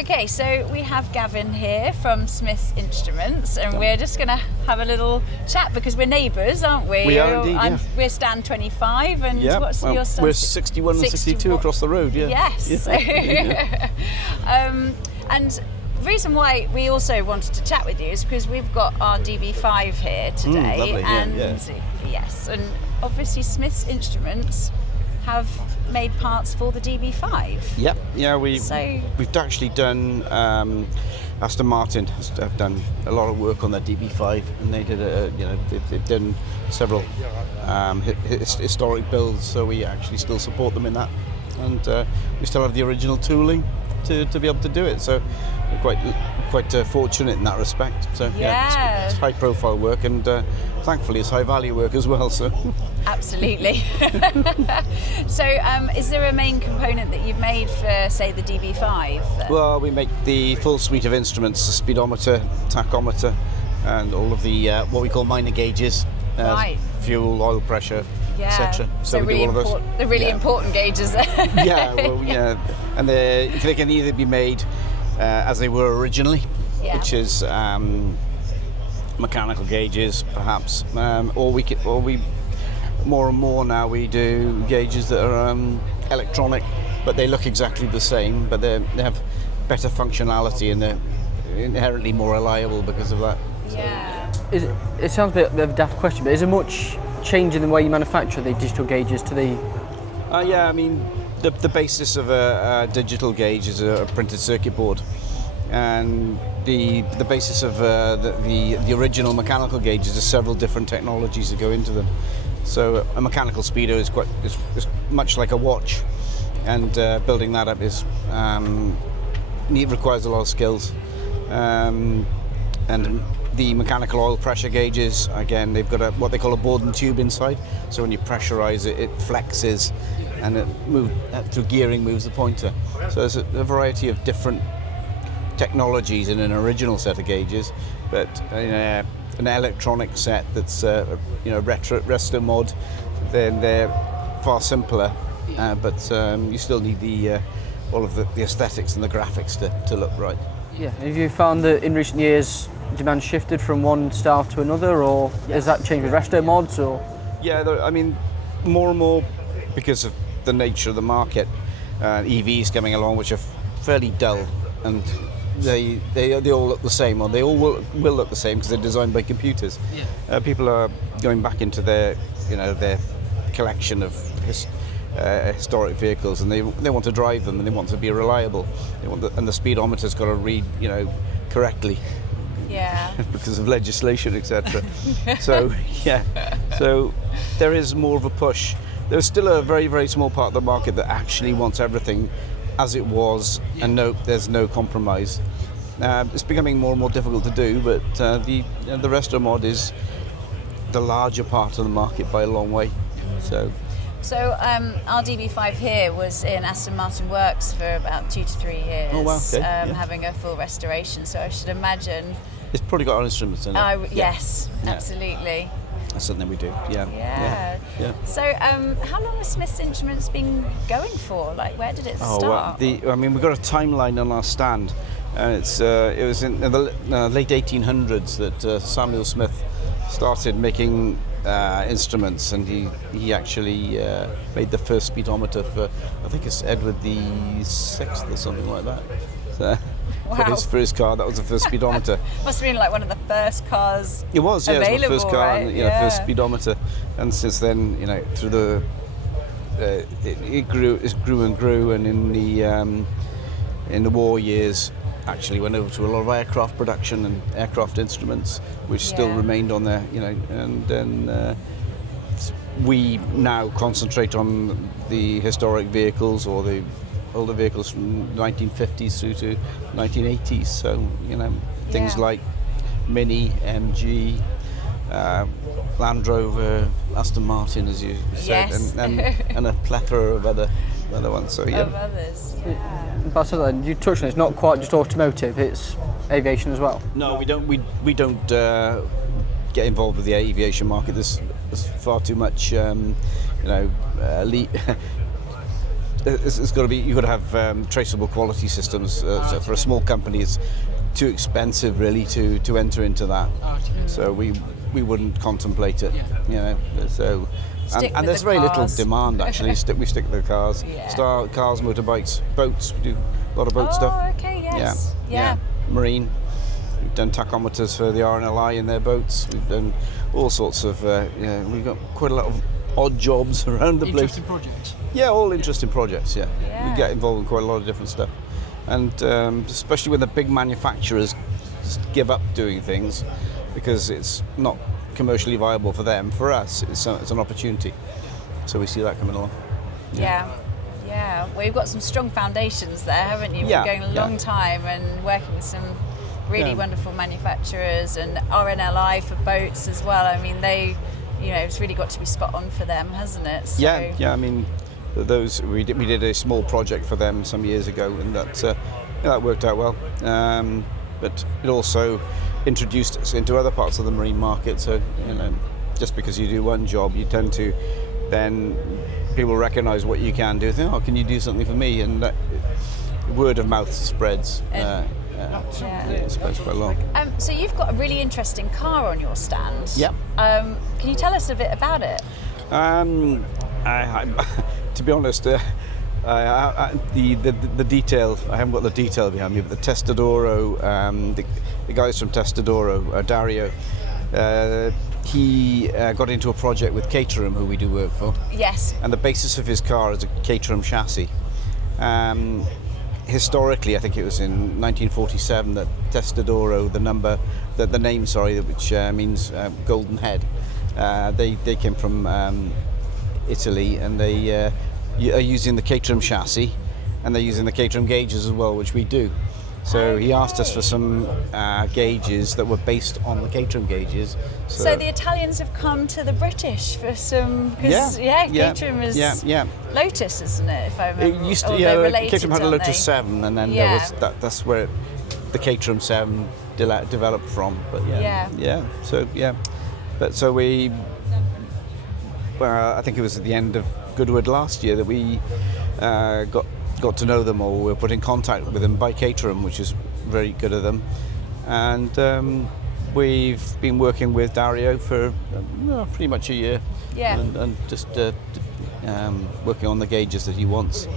Okay, so we have Gavin here from Smith's Instruments, and we're just going to have a little chat because we're neighbours, aren't we? We are indeed, yeah. We're stand 25, and what's your stand? We're 61 and 62 across the road, yeah. Yes. Yeah. And the reason why we also wanted to chat with you is because we've got our DB5 here today. Lovely, and yeah. and obviously Smith's Instruments have made parts for the DB5. Yep, yeah, we've actually done, Aston Martin have done a lot of work on their DB5, and they did they've done several historic builds, so we actually still support them in that, and we still have the original tooling to be able to do it, so we're quite fortunate in that respect. So yeah, it's high profile work, and thankfully it's high value work as well. So absolutely. So is there a main component that you've made for, say, the DB5? Well, we make the full suite of instruments: the speedometer, tachometer, and all of the what we call minor gauges, fuel, oil pressure, etc. So we do all of those. The really important gauges. And they can either be made as they were originally, which is mechanical gauges, perhaps, or we more and more now we do gauges that are electronic, but they look exactly the same, but they have better functionality and they're inherently more reliable because of that. Yeah. It sounds a bit of a daft question, but is there much change in the way you manufacture the digital gauges to the? Yeah, I mean, the basis of a digital gauge is a printed circuit board, and the basis of the original mechanical gauges are several different technologies that go into them. So a mechanical speedo is much like a watch, and building that up is requires a lot of skills. And the mechanical oil pressure gauges, again, they've got what they call a board and tube inside. So when you pressurize it, it flexes, and it through gearing moves the pointer. So there's a variety of different technologies in an original set of gauges, but in an electronic set that's resto mod, then they're far simpler, but you still need all of the aesthetics and the graphics to look right. Yeah. Have you found that in recent years demand shifted from one style to another, or has that changed with resto mods? Or I mean, more and more because of the nature of the market, EVs coming along, which are fairly dull, and they all look the same, or they all will look the same because they're designed by computers. People are going back into their collection of historic vehicles, and they want to drive them, and they want to be reliable. And the speedometer's got to read correctly. Yeah. Because of legislation, etc. So there is more of a push. There's still a very, very small part of the market that actually wants everything as it was, and there's no compromise. It's becoming more and more difficult to do, but the resto mod is the larger part of the market by a long way. So our DB5 here was in Aston Martin Works for about 2 to 3 years. Oh, wow. Okay. Having a full restoration. So I should imagine it's probably got our instruments in it. Yes, absolutely. That's something we do. Yeah. So how long has Smith's Instruments been going for? Like, where did it start? We've got a timeline on our stand, and it was in the late 1800s that Samuel Smith started making instruments, and he actually made the first speedometer for, I think it's Edward the VI or something like that. So, wow. For his car, that was the first speedometer. Must have been like one of the first cars. It was, yeah, available, it was the first car, right? and, first speedometer, and since then, through the it grew and grew, and in the war years, actually went over to a lot of aircraft production and aircraft instruments, which still remained on there, and then we now concentrate on the historic vehicles or the older vehicles from 1950s through to 1980s. So things like Mini, MG, Land Rover, Aston Martin, as you said, and a plethora of other ones. So of others. Yeah. But you touched on it's not quite just automotive; it's aviation as well. No, we don't get involved with the aviation market. There's far too much, it's got to be. You've got to have traceable quality systems. So for a small company, it's too expensive really to enter into that. So we wouldn't contemplate it. You know. So and there's very little demand actually. We stick with the cars. Cars, motorbikes, boats. We do a lot of boat stuff. Oh, okay, yes. Yeah. Marine. We've done tachometers for the RNLI in their boats. We've done all sorts of. We've got quite a lot of odd jobs around the place. Interesting projects. Yeah, all interesting projects. Yeah. We get involved in quite a lot of different stuff, and especially when the big manufacturers just give up doing things because it's not commercially viable for them. For us, it's an opportunity. So we see that coming along. Yeah. Well, you've got some strong foundations there, haven't you? You've Yeah, been going a long time and working with some really wonderful manufacturers, and RNLI for boats as well. I mean, it's really got to be spot on for them, hasn't it? So, I mean, we did a small project for them some years ago, and that worked out well. But it also introduced us into other parts of the marine market. So just because you do one job, you tend to then people recognise what you can do. Think, can you do something for me? And that, word of mouth spreads. It spreads quite a lot. So you've got a really interesting car on your stand. Yep. Can you tell us a bit about it? To be honest, the detail, I haven't got the detail behind me, but the Testadoro, the guys from Testadoro, Dario, he got into a project with Caterham, who we do work for. Yes. And the basis of his car is a Caterham chassis. Historically, I think it was in 1947 that Testadoro, the name, which means golden head, they came from Italy, and they are using the Caterham chassis, and they're using the Caterham gauges as well, which we do. So he asked us for some gauges that were based on the Caterham gauges. So the Italians have come to the British for some, because Caterham is Lotus, isn't it? If I remember. It used to, Caterham had a Lotus 7, and then there was that's where the Caterham 7 developed from. But so we. Well, I think it was at the end of Goodwood last year that we got to know them, or we were put in contact with them by Caterham, which is very good of them. And we've been working with Dario for pretty much a year, and just working on the gauges that he wants.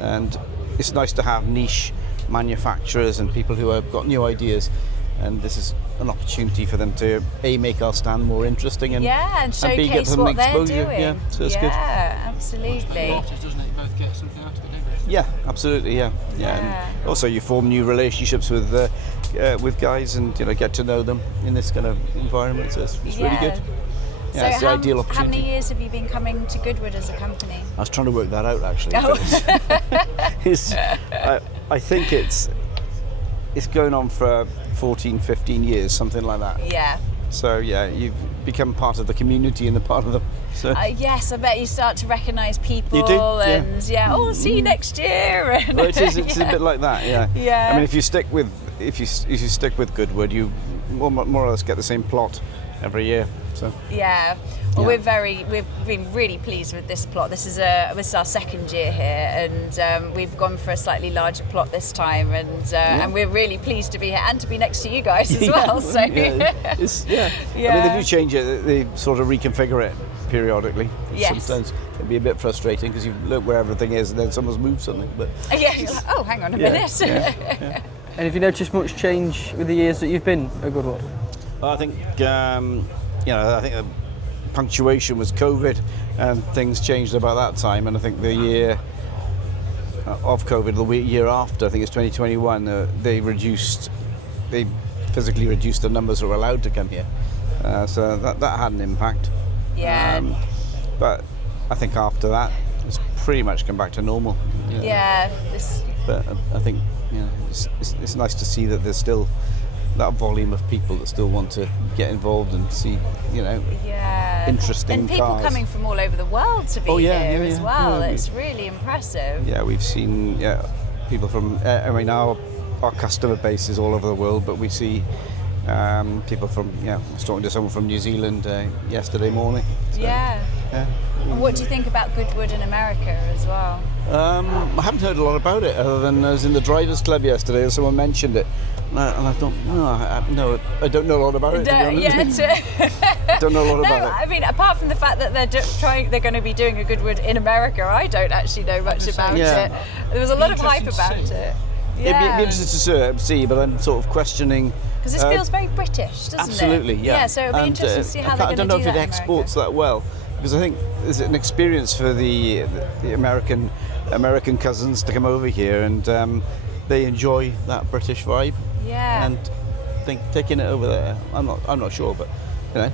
And it's nice to have niche manufacturers and people who have got new ideas, and this is an opportunity for them to make our stand more interesting and showcase get some what exposure. They're doing. Yeah, so it's good. Yeah, absolutely. Doesn't it? You both get something out of it, don't you? Yeah, absolutely. Yeah. And also, you form new relationships with guys, and get to know them in this kind of environment. So it's really good. Yeah, so it's the ideal opportunity. How many years have you been coming to Goodwood as a company? I was trying to work that out actually. I think it's going on for 14, 15 years, something like that. Yeah. So you've become part of the community and a part of the. So. Yes, I bet you start to recognise people. You do? And see you next year. And well, it's a bit like that. Yeah. I mean, if you stick with Goodwood, you more or less get the same plot every year. So. Yeah. Well, we've been really pleased with this plot. This is our second year here, and we've gone for a slightly larger plot this time, and we're really pleased to be here and to be next to you guys as well. So I mean, they do change it. They sort of reconfigure it periodically. Yes. Sometimes it can be a bit frustrating because you look where everything is, and then someone's moved something. But you're like, oh, hang on a minute. And have you noticed much change with the years that you've been at Goodwood? Well, I think I think punctuation was COVID, and things changed about that time. And I think the year of COVID, the year after, I think it's 2021, they physically reduced the numbers that were allowed to come here. So that had an impact. Yeah. But I think after that, it's pretty much come back to normal. But I think it's nice to see that there's still that volume of people that still want to get involved and see, interesting and people cars. Coming from all over the world to be here as well. It's really impressive. Yeah, we've seen people from. Our customer base is all over the world, but we see people from. I was talking to someone from New Zealand yesterday morning. So, And what do you think about Goodwood in America as well? I haven't heard a lot about it, other than I was in the drivers' club yesterday, and someone mentioned it, and I thought, no, I don't know a lot about it. To be honest. Don't know a lot about it. I mean, apart from the fact that they're going to be doing a Goodwood in America, I don't actually know much about it. There was a lot of hype about it. It'd be interesting to see, but I'm sort of questioning. Because this feels very British, doesn't absolutely, it? Yeah, so it'll be interesting to see how they're going to do that. I don't know if it exports that well, because I think there's an experience for the American cousins to come over here, and they enjoy that British vibe. Yeah. And think taking it over there, I'm not sure, but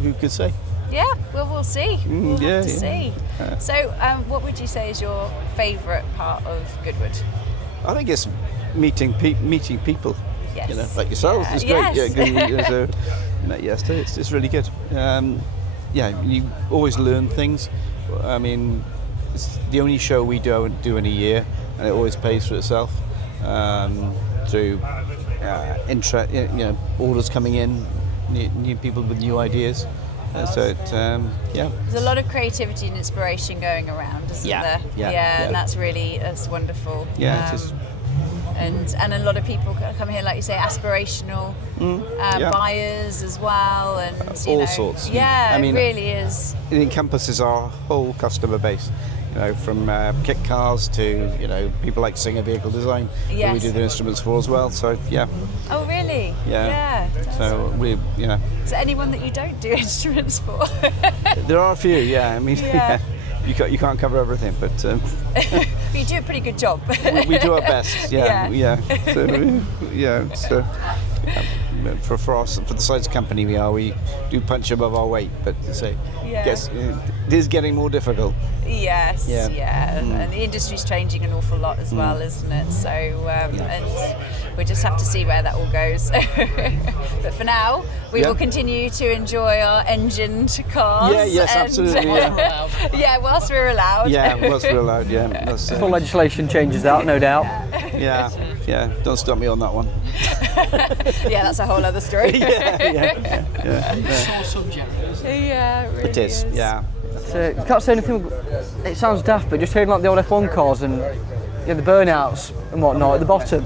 who could say? Yeah, well, we'll see. We'll have to see. Yeah. So, what would you say is your favourite part of Goodwood? I think it's meeting people. Yes. Like yourselves. It's great. Yes. So, yesterday, it's really good. You always learn things. I mean, it's the only show we do in a year, and it always pays for itself through orders coming in, new people with new ideas. So there's a lot of creativity and inspiration going around, isn't there? Yeah. And that's wonderful. Yeah, it is. And a lot of people come here, like you say, aspirational buyers as well, and all sorts. Yeah, I mean, it really is. It encompasses our whole customer base. From kit cars to people like Singer Vehicle Design, that we do the instruments for as well. So yeah. Oh really? Yeah. So we, Is there anyone that you don't do instruments for? There are a few. Yeah. I mean, you can't cover everything, but. But you do a pretty good job. we do our best. Yeah. So, for the size of company we do punch above our weight, but it is getting more difficult. Yes, and the industry's changing an awful lot as well, isn't it? So, and we just have to see where that all goes. But for now, we will continue to enjoy our engined cars. Yes, absolutely. Whilst we're allowed. Whilst we're allowed. That's, Before legislation changes that, no doubt. Yeah. Don't stop me on that one. That's a whole other story. Sore subject, isn't it? Yeah, it really It is. Yeah. So, you can't say anything. It sounds daft, but just hearing like the old F1 cars and the burnouts and whatnot at the bottom.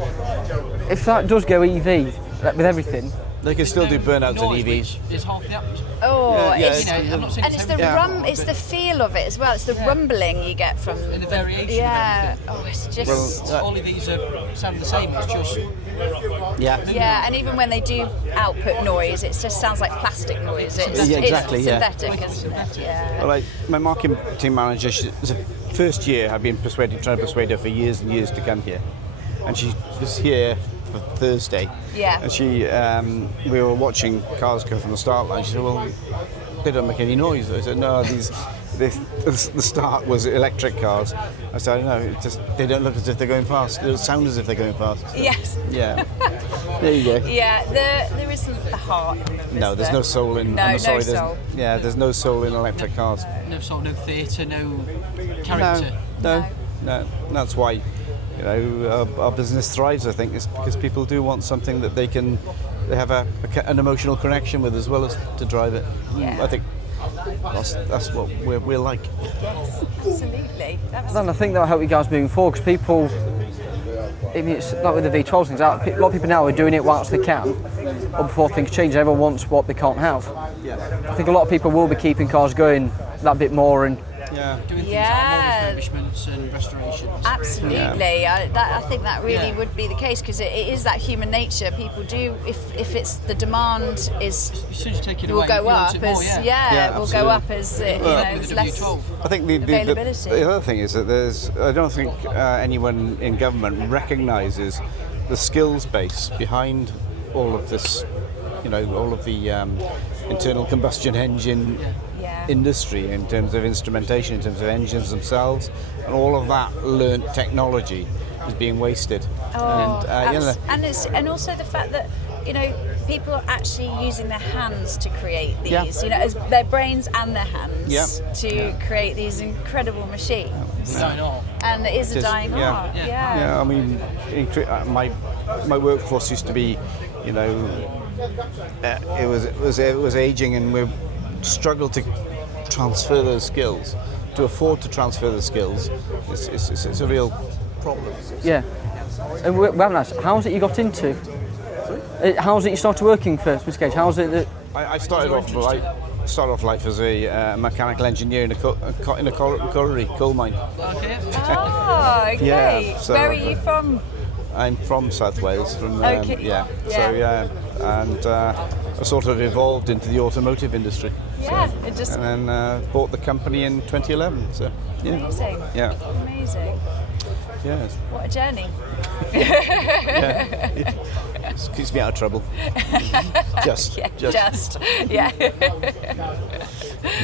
If that does go EV, with everything, they can still do burnouts in EVs. It's half the atmosphere. I'm not saying and it's the it's the feel of it as well. It's the rumbling you get from the variation. Yeah. Oh, it's just. All of these sound the same. It's just. Yeah, and even when they do output noise, it just sounds like plastic noise. It's exactly. synthetic, isn't it? Yeah. Well, my marketing manager, it was the first year I've been trying to persuade her for years and years to come here, and she was here for Thursday. Yeah. And she, we were watching cars go from the start line. She said, "Well, they don't make any noise." I said, "No, the start was electric cars." I said, "No, they don't look as if they're going fast. They don't sound as if they're going fast." So, Yes. Yeah. There you go. Yeah, there isn't the heart. No, there's no soul in. No, I'm sorry, no soul. There's no soul in electric cars. No soul, no theatre, no character. No. That's why, our business thrives. I think is because people do want something that they have an emotional connection with as well as to drive it. Yeah. I think that's what we're like. Yes, absolutely. then I think that'll help you guys moving forward, because people, I mean, it's like with the V12 things, a lot of people now are doing it whilst they can, or before things change. Everyone wants what they can't have. Yeah. I think a lot of people will be keeping cars going that bit more, and Doing things like more refurbishments and restorations. Absolutely. I think that really would be the case, because it is that human nature. People do, if it's the demand is, As soon as you take it will away, go you up want it more, as will go up as there's less I think availability. the other thing is that I don't think anyone in government recognises the skills base behind all of this, all of the internal combustion engine industry, in terms of instrumentation, in terms of engines themselves, and all of that learnt technology is being wasted. And also the fact that people are actually using their hands to create these, as their brains and their hands to create these incredible machines. Dying art. And it is a dying art. I mean, my workforce used to be, it was aging, and we struggled to transfer those skills to to afford to transfer the skills, it's a real problem. Yeah. And we haven't asked, how's it you got into? How's it you started working for Mr. Gage? How's it that... I started off life as a mechanical engineer in a colliery, coal mine. Okay. Oh, okay. Yeah, so- Where are you from? I'm from South Wales, from Okay. yeah. Yeah. So yeah, and I sort of evolved into the automotive industry. Yeah, it just And then bought the company in 2011. So yeah, amazing. yeah, Amazing. yeah. What a journey. Yeah. It keeps me out of trouble. Just. Yeah.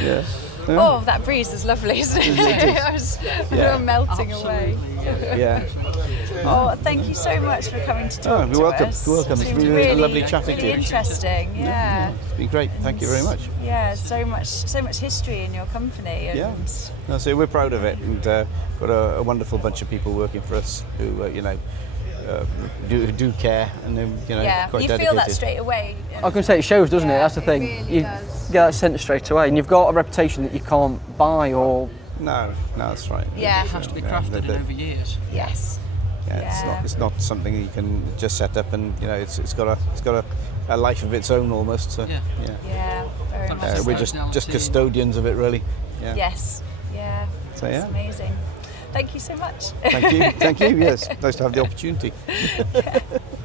Yeah. Oh, that breeze is lovely, isn't it? It is. I was Yeah. melting away. Yeah. Oh, thank you so much for coming to talk you're to welcome. us. You're welcome. It's Seemed been really lovely chatting to really you. interesting. Yeah. It's been great. Thank you very much. Yeah, so much history in your company. And Yeah. No, so we're proud of it, and got a wonderful bunch of people working for us who, do care, and they're, yeah, quite you dedicated. feel that straight away. I was going to say, it shows, doesn't it? Yeah, That's the it thing. really You does. get that sense straight away, and you've got a reputation that you can't buy or... No, that's right. Yeah. It has to be crafted in over years. Yes. Yeah, Yeah. it's not something you can just set up, and it's got a life of its own almost. So, Yeah. Yeah, very much. Fantastic. so. we're just Personality. custodians of it, really. Yeah. Yes. Yeah. So, It's yeah. amazing. Thank you so much. Thank you. Yes, nice to have the opportunity.